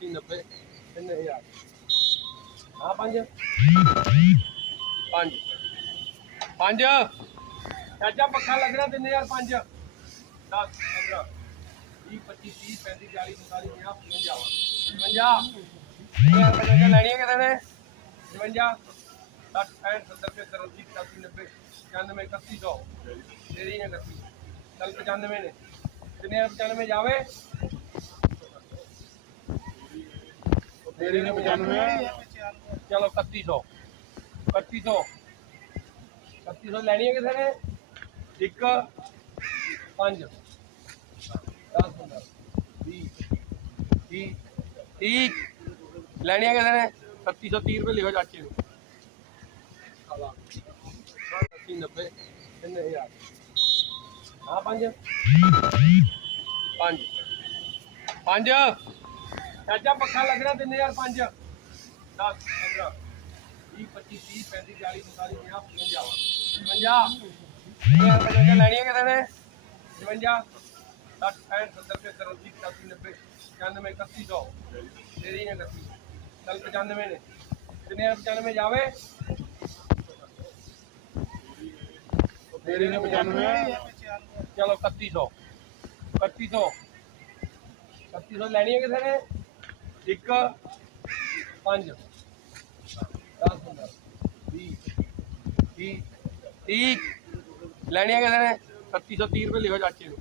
80 90 3000 ਹਾਂ, ਪੰਜ? ਪੰਜ। ਪੰਜ? ਚਾਚਾ, ਪੱਖਾ ਲੱਗਣਾ 3000 ਪੰਜ। 10 15 20 25 30 35 40 50 50 50 50 ਲੈਣੀ ਹੈ ਕਿਸੇ ਨੇ? 55 60 65 70 70 80 90 95 3100 ਤੇਰੀ ਨੇ ਕੱਤੀ ਚੱਲ 95 ਨੇ। ਕਿੰਨੇ 95 ਜਾਵੇ? ਤੇਰੀ ਨੇ 95 ਚਲੋ 3100 3100 3100 ਲੈਣੀ ਹੈ ਕਿਸੇ ਨੇ? ਇੱਕ, ਪੰਜ। 10 15 20 30 ਲੈਣੀ ਹੈ ਕਿਸੇ ਨੇ? 3130 ਰੁਪਏ ਲਿਖੋ ਚਾਚੇ ਨੂੰ। ਆਲਾ 80 90 3000 ਹਾਂ, ਪੰਜ। ਪੰਜ। ਪੰਜ। ਚਾਚਾ ਪੱਖਾ ਲੱਗਣਾ 3000 ਪੰਜ। 10 15 20 25 30 35 40 45 50 50 ਲੈਣੀ ਹੈ ਕਿਸੇ ਨੇ? 55 60 65 70 70 80 90 95 3100 ਤੇਰੀ ਨੇ ਕੱਤੀ ਚੱਲ 95 ਨੇ। ਕਿੰਨੇ 95 ਜਾਵੇ? ਤੇਰੀ ਨੇ 95 ਚਲੋ 3100 3100 3100 ਲੈਣੀ ਹੈ ਕਿਸੇ ਨੇ? ਇੱਕ ਪੰਜ। 10 20 30 30 ਲੈਣੀਆਂ ਕਿਸੇ ਨੇ? 3730 ਰੁਪਏ ਲਿਖੋ ਚਾਚੇ ਨੂੰ।